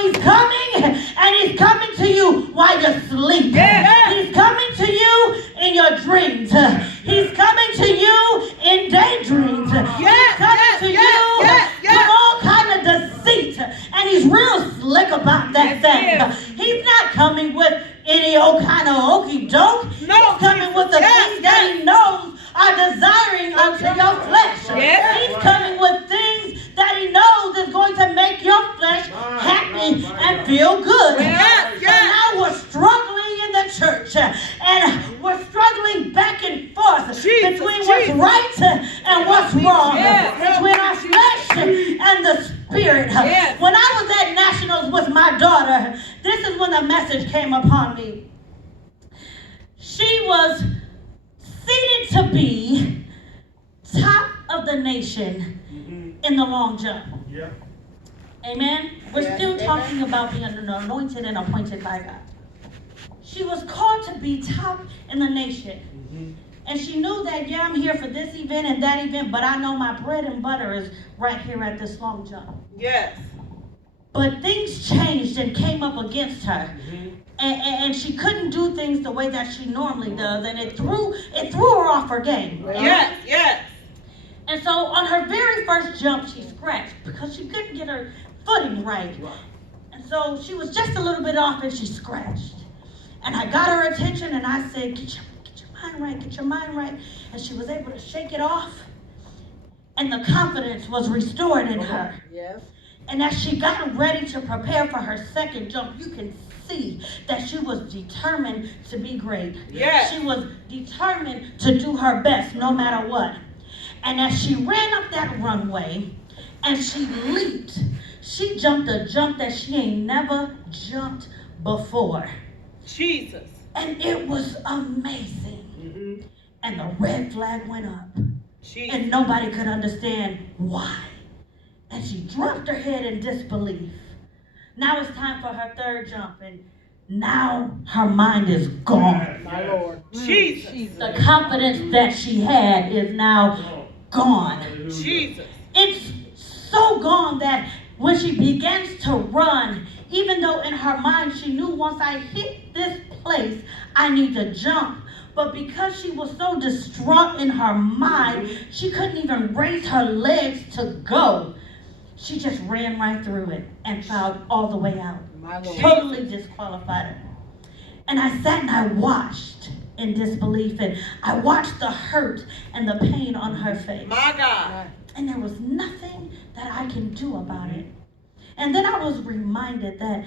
he's coming, and he's coming to you while you sleep. He's coming to you in your dreams. He's coming to you in daydreams. He's coming to you with all kind of deceit. And he's real slick about that thing. He's not coming with any old kind of okey doke. He's coming with the things that he knows are desiring unto your flesh. He's coming with things that he knows is going to make your flesh happy and feel good. So now we're struggling in the church, and we're struggling back and forth between what's right and what's wrong, between our flesh and the spirit. When I was at Nationals with my daughter, this is when the message came upon me. She was seeded to be top of the nation in the long jump. Amen? We're still talking about being anointed and appointed by God. She was called to be top in the nation. And she knew that, I'm here for this event and that event, but I know my bread and butter is right here at this long jump. But things changed and came up against her. And she couldn't do things the way that she normally does, and it threw her off her game. And so on her very first jump, she scratched because she couldn't get her footing right. And so she was just a little bit off, and she scratched. And I got her attention, and I said, get your mind right, get your mind right. And she was able to shake it off, and the confidence was restored in her. And as she got ready to prepare for her second jump, you can see that she was determined to be great. She was determined to do her best no matter what. And as she ran up that runway and she leaped, she jumped a jump that she ain't never jumped before. And it was amazing. And the red flag went up. And nobody could understand why. And she dropped her head in disbelief. Now it's time for her third jump, and now her mind is gone. My Lord. The confidence that she had is now gone. It's so gone that when she begins to run, even though in her mind she knew once I hit this place, I need to jump. But because she was so distraught in her mind, she couldn't even raise her legs to go. She just ran right through it and fouled all the way out. Totally disqualified her. And I sat and I watched in disbelief, and I watched the hurt and the pain on her face. My God. And there was nothing that I can do about it. And then I was reminded that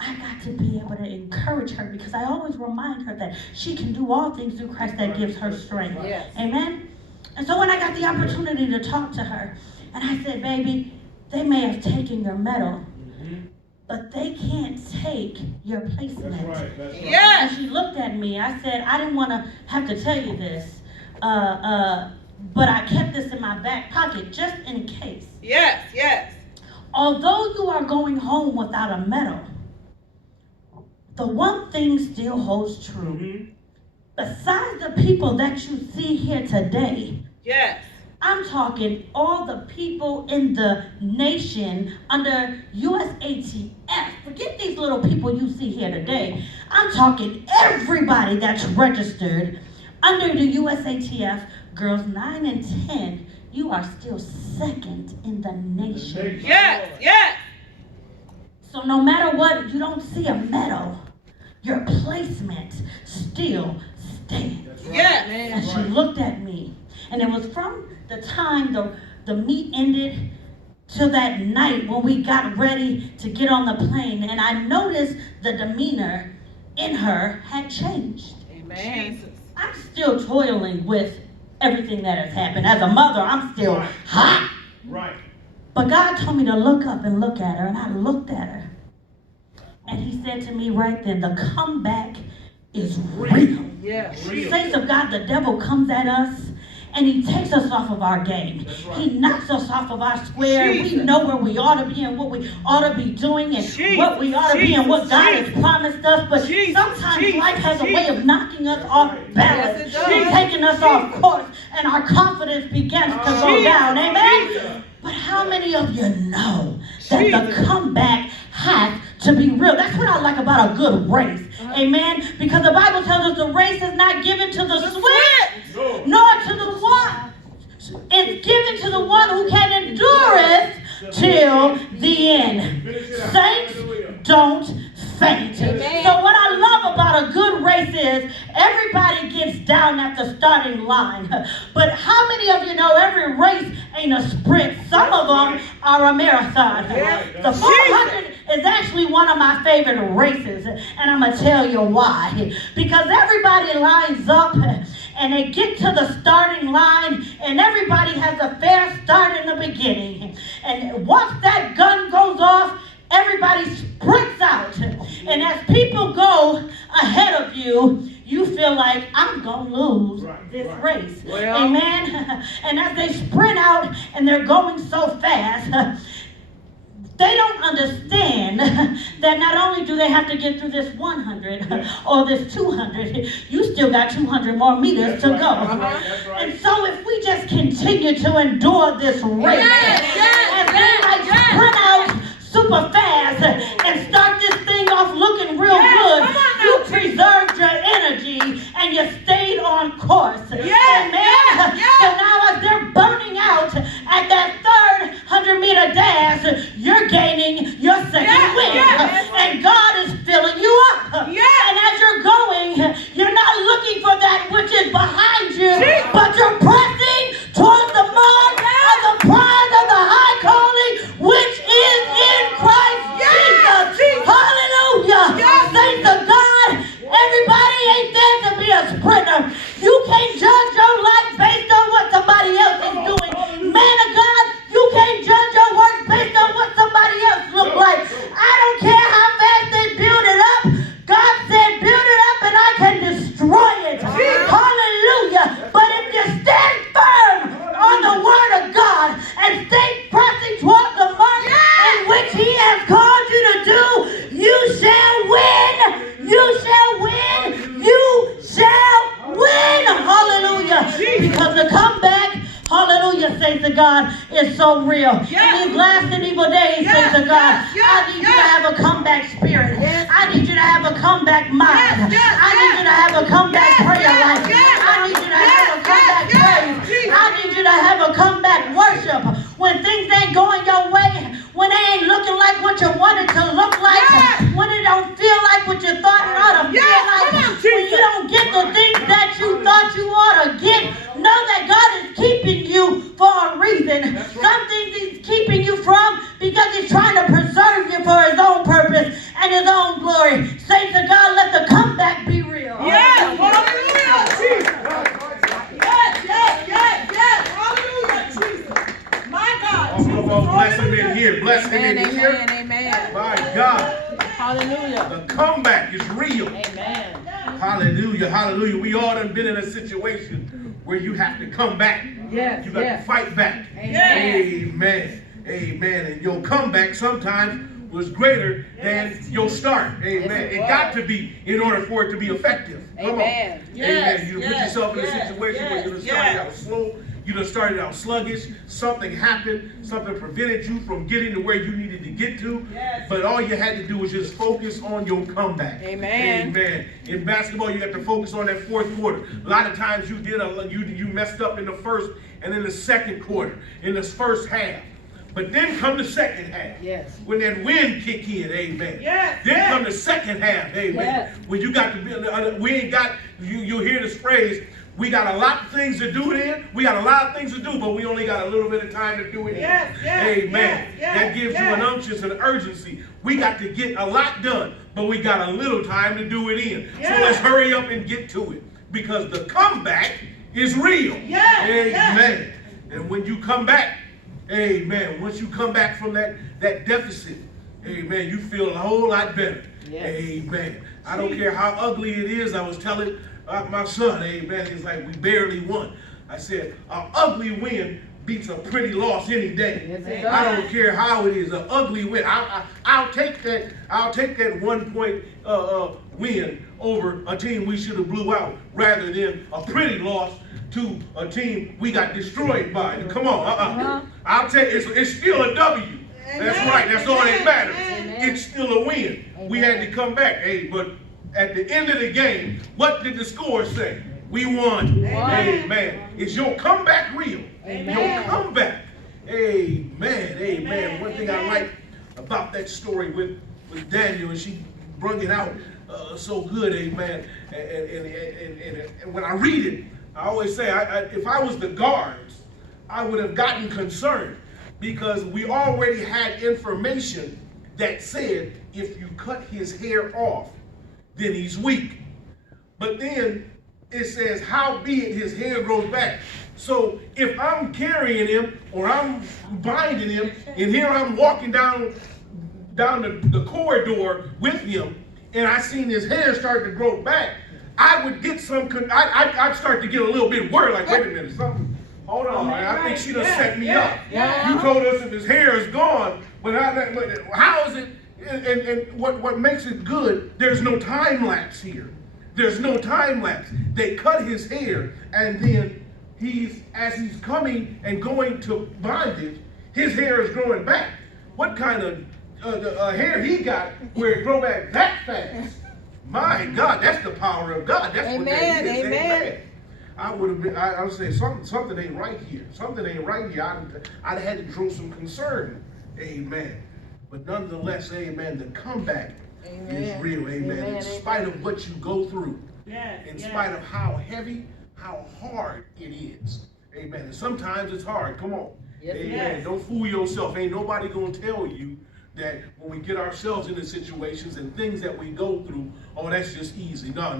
I got to be able to encourage her, because I always remind her that she can do all things through Christ that gives her strength. Amen? And so when I got the opportunity to talk to her, and I said, baby, they may have taken your medal, but they can't take your place in it. And she looked at me. I said, I didn't want to have to tell you this, but I kept this in my back pocket just in case. Although you are going home without a medal, the one thing still holds true. Besides the people that you see here today, I'm talking all the people in the nation under USATF. Forget these little people you see here today. I'm talking everybody that's registered under the USATF, girls 9 and 10, you are still second in the nation. So no matter what, you don't see a medal, your placement still stands. And she looked at me, and it was from the time the meet ended till that night when we got ready to get on the plane, and I noticed the demeanor in her had changed. I'm still toiling with everything that has happened. As a mother, I'm still hot. But God told me to look up and look at her, and I looked at her. And he said to me right then, the comeback is real. Saints of God, the devil comes at us, and he takes us off of our game. He knocks us off of our square. We know where we ought to be and what we ought to be doing and what we ought to be and what God has promised us. But sometimes life has a way of knocking us off balance, taking us off course, and our confidence begins to go down. Amen? But how many of you know that the comeback has to be real? That's what I like about a good race. Amen. Because the Bible tells us the race is not given to the swift, nor to the one. It's given to the one who can endure it till the end. Saints, don't faint. So what I love about a good race is everybody gets down at the starting line. But how many of you know every race ain't a sprint? Some of them are a marathon. The 400 is actually one of my favorite races, and I'm going to tell you why. Because everybody lines up and they get to the starting line, and everybody has a fair start in the beginning. And once that gun goes off, everybody sprints out. And as people go ahead of you, you feel like, I'm going to lose this race. Amen. And as they sprint out and they're going so fast, they don't understand that not only do they have to get through this 100 or this 200, you still got 200 more meters to go. And so if we just continue to endure this race, and they like sprint out super fast and start this thing off looking real good, you preserved your energy and you stayed on course. Amen. So now as they're burning out at that third 100-meter dash, you're gaining your second win. And God is filling you up. And as you're going, you're not looking for that which is behind you, but you're pressing towards the mark of the prize of the high calling, which is in Christ Jesus. Hallelujah. Saints of God, everybody ain't there to be a sprinter. You can't judge your life based on what somebody else is doing. Man of God, you can't judge your work based on what somebody else looks like. I don't care how fast they build it up. God said, build it up and I can destroy it. Hallelujah. But if you stand firm on the word of God and stay pressing towards the mark in which he has called you to do, you shall win. You shall win. You shall win. Hallelujah. Because the comeback, hallelujah, saints of God, is so real. In these last and evil days, saints of God, I need you to have a comeback spirit. I need you to have a comeback mind. I need you to have a comeback prayer life. I need you to have a comeback praise. I need you to have a comeback worship. When things ain't going your way, when they ain't looking like what you wanted to look like, when it don't feel like what you thought it ought to feel like, when you don't get the things that you thought you ought to get, know that God is keeping you for a reason. Some things he's keeping you from because he's trying to preserve you for his own purpose and his own glory. Saints of God, let the comeback be real. Hallelujah, Jesus. Hallelujah, Jesus. My God. Bless him in here. Bless him in here. Amen. My God. Hallelujah. The comeback is real. Amen. Hallelujah. Hallelujah. We all done been in a situation where you have to come back. Yes. You got to fight back. Amen. Amen. And your comeback sometimes was greater than your start. Amen. It got to be in order for it to be effective. Come Amen. on. Amen. You put yourself in a situation where you done started out slow. You done started out sluggish. Something happened. Something prevented you from getting to where you needed to get to. But all you had to do was just focus on your comeback. Amen. Amen. In basketball, you got to focus on that fourth quarter. A lot of times you messed up in the first and in the second quarter, in this first half. But then come the second half. When that wind kick in, amen. Then come the second half, amen. When you got to we ain't got you hear this phrase, we got a lot of things to do then. We got a lot of things to do, but we only got a little bit of time to do it. Amen. That gives you an unctuous and urgency. We got to get a lot done, but we got a little time to do it in. So let's hurry up and get to it, because the comeback is real. Amen. And when you come back, amen, once you come back from that deficit, amen, you feel a whole lot better. Amen. I don't care how ugly it is. I was telling my son, amen, he's like, we barely won. I said, an ugly win beats a pretty loss any day. I don't care how it is, an ugly win. I'll take that 1 point win over a team we should have blew out rather than a pretty loss to a team we got destroyed by. Come on, I'll tell you, it's still a W. That's right, that's all that matters. It's still a win. We had to come back. Hey, but at the end of the game, what did the score say? We won. Amen. Is your comeback real? Your comeback. Amen. Amen. One thing I like about that story with Daniel, and she brought it out so good, amen. And when I read it, I always say, if I was the guards, I would have gotten concerned because we already had information that said if you cut his hair off, then he's weak. But then it says, howbeit his hair grows back. So if I'm carrying him or I'm binding him, and here I'm walking down the corridor with him, and I seen his hair start to grow back, I would get I'd start to get a little bit worried, like, wait a minute, something, hold on, I think she done set me up. You told us if his hair is gone, but how is it, and what makes it good, there's no time lapse here. There's no time lapse. They cut his hair, and then as he's coming and going to bondage, his hair is growing back. What kind of hair he got where it grow back that fast? My God, that's the power of God. That's what that is. Amen. I would say something ain't right here. Something ain't right here. I'd had to draw some concern. Amen. But nonetheless, amen, the comeback is real. Amen. In spite of what you go through, in spite of how heavy, how hard it is. Amen. And sometimes it's hard. Come on. Amen. Don't fool yourself. Ain't nobody going to tell you that when we get ourselves into situations and things that we go through, oh, that's just easy. No.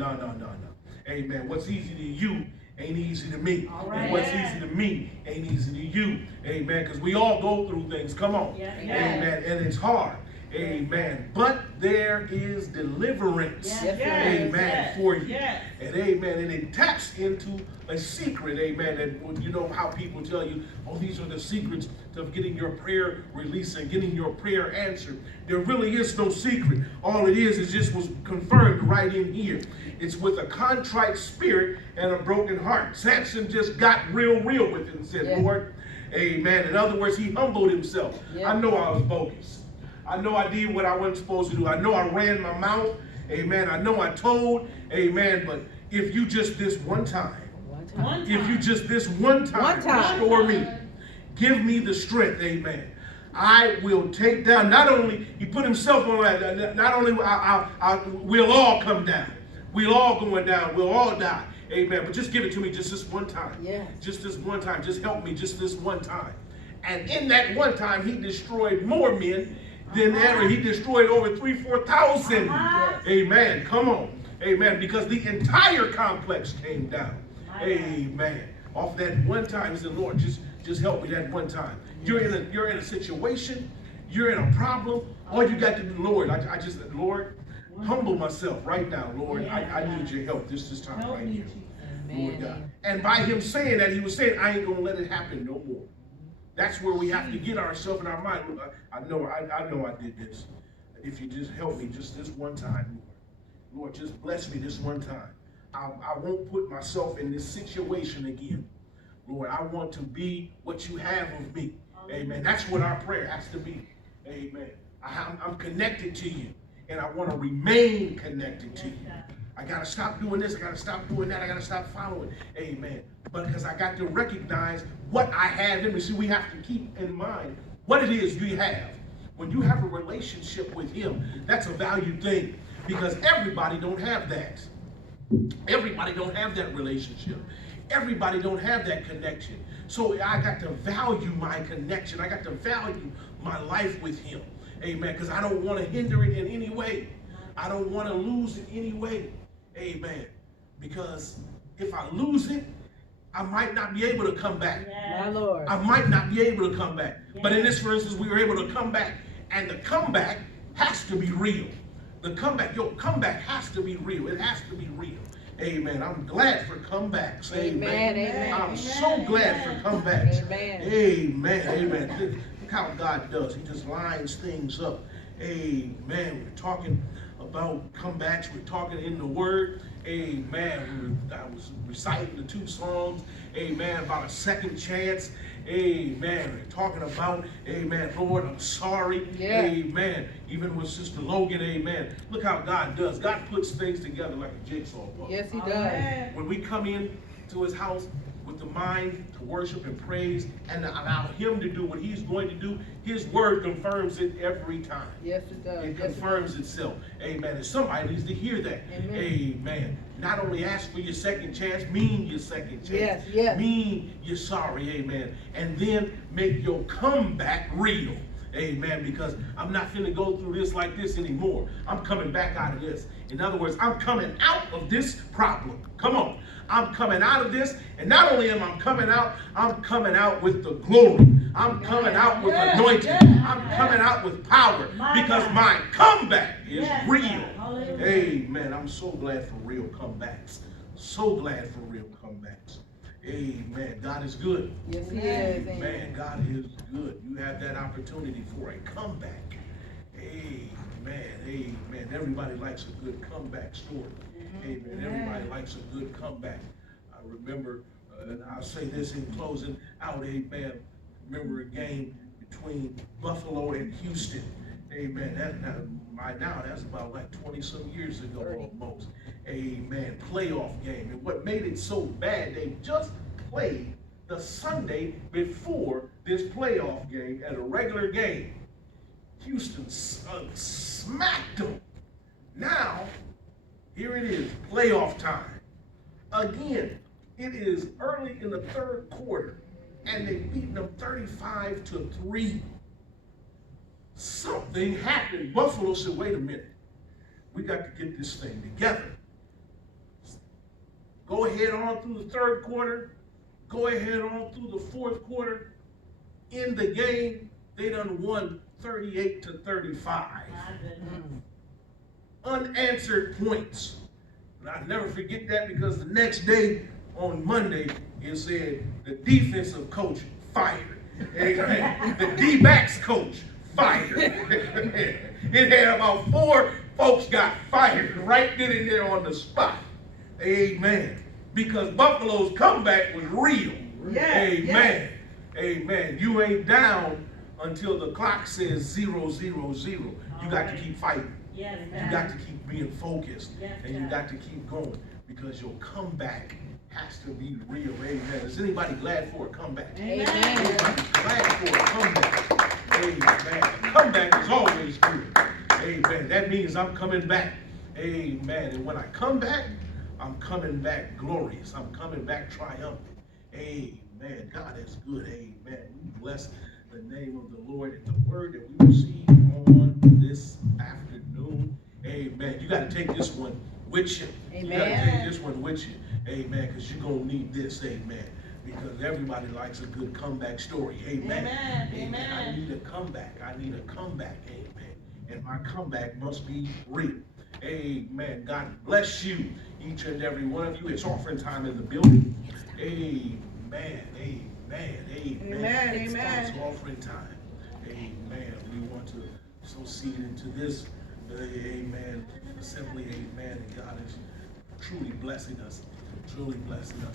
Amen. What's easy to you ain't easy to me. And what's easy to me ain't easy to you. Amen. Because we all go through things. Come on. Amen. And it's hard. Amen. But there is deliverance. Amen. For you. And amen. And it taps into a secret. Amen. And you know how people tell you, oh, these are the secrets of getting your prayer released and getting your prayer answered. There really is no secret. All it is just was confirmed right in here. It's with a contrite spirit and a broken heart. Samson just got real with it and said, Lord, amen. In other words, he humbled himself. I know I was bogus. I know I did what I wasn't supposed to do. I know I ran my mouth. Amen. I know I told. Amen. But if you just this one time, if you just this one time restore me, give me the strength. Amen. I will take down, not only, he put himself on that, not only we'll all come down. We'll all going down. We'll all die. Amen. But just give it to me just this one time. Just this one time. Just help me just this one time. And in that one time, he destroyed more men than ever. He destroyed over 4,000. Amen. Come on. Amen. Because the entire complex came down. Amen. Off that one time, he said, Lord, just help me that one time. You're in a situation. You're in a problem. All you got to do, Lord, I just said, Lord, humble myself right now, Lord. I need your help this time right here. Lord God. And by him saying that, he was saying, I ain't going to let it happen no more. That's where we have to get ourselves in our mind. I know I did this. If you just help me just this one time, Lord, just bless me this one time. I won't put myself in this situation again. Lord, I want to be what you have of me. Amen. That's what our prayer has to be. Amen. I'm connected to you, and I want to remain connected to you. I got to stop doing this. I got to stop doing that. I got to stop following. Amen. But because I got to recognize what I have in me. See, we have to keep in mind what it is you have. When you have a relationship with him, that's a valued thing. Because everybody don't have that. Everybody don't have that relationship. Everybody don't have that connection. So I got to value my connection. I got to value my life with him. Amen. Because I don't want to hinder it in any way. I don't want to lose it any way. Amen. Because if I lose it, I might not be able to come back. My Lord. I might not be able to come back. But in this, for instance, we were able to come back. And the comeback has to be real. The comeback, your comeback has to be real. It has to be real. Amen. I'm glad for comebacks. Amen. Amen. I'm so glad for comebacks. Amen. Amen. Amen. Look how God does. He just lines things up. Amen. We're talking about comebacks. We're talking in the Word. Amen. I was reciting the 2 Psalms. Amen. About a second chance. Amen. We're talking about, amen, Lord, I'm sorry. Yeah. Amen. Even with Sister Logan, amen. Look how God does. God puts things together like a jigsaw puzzle. Yes, he does. When we come in to his house with the mind to worship and praise and allow him to do what he's going to do, his word confirms it every time. Yes, it does. It Yes, confirms itself. Amen. And somebody needs to hear that. Amen. Amen. Not only ask for your second chance, mean your second chance. Yes, yes. Mean you're sorry. Amen. And then make your comeback real. Amen. Because I'm not finna go through this like this anymore. I'm coming back out of this. In other words, I'm coming out of this problem. Come on. I'm coming out of this. And not only am I coming out, I'm coming out with the glory. I'm coming out with anointing. I'm coming out with power. Because my comeback is real. Amen. I'm so glad for real comebacks. So glad for real comebacks. Amen. God is good. Yes, he is. Amen. God is good. You have that opportunity for a comeback. Amen. Amen. Everybody likes a good comeback story. Amen. Everybody likes a good comeback. I remember, and I'll say this in closing out, amen. Remember a game between Buffalo and Houston. Amen. By now, that's about like 20-some years ago almost. Amen. Playoff game. And what made it so bad, they just played the Sunday before this playoff game at a regular game. Houston smacked them. Now, here it is, playoff time. Again, it is early in the 3rd quarter, and they've beaten them 35-3. Something happened. Buffalo said, wait a minute. We got to get this thing together. Go ahead on through the 3rd quarter. Go ahead on through the 4th quarter. In the game, they done won 38-35. Unanswered points. And I'll never forget that because the next day on Monday, it said the defensive coach fired. Amen. The D-backs coach fired. It had about 4 folks got fired right then and there on the spot. Amen. Because Buffalo's comeback was real. Yes, Amen. yes. Amen. You ain't down until the clock says 0, 0, 0. You got to keep fighting. Yes, You got to keep being focused. Yes, And you got to keep going because your comeback has to be real. Amen. Is anybody glad for a comeback? Amen. Everybody's glad for a comeback. Amen. A comeback is always good. Amen. That means I'm coming back. Amen. And when I come back, I'm coming back glorious. I'm coming back triumphant. Amen. God is good. Amen. We bless the name of the Lord and the word that we received on this afternoon. Amen. You got to take this one with you. Amen. You got to take this one with you. Amen. Because you're going to need this. Amen. Because everybody likes a good comeback story. Amen. Amen. I need a comeback. I need a comeback. Amen. And my comeback must be real. Amen. God bless you, each and every one of you. It's offering time in the building. Amen. Amen. Amen. Amen. It's Amen. offering time. Amen. We want to sow seed into this. Amen. Assembly. Amen. And God is truly blessing us. Truly blessing us.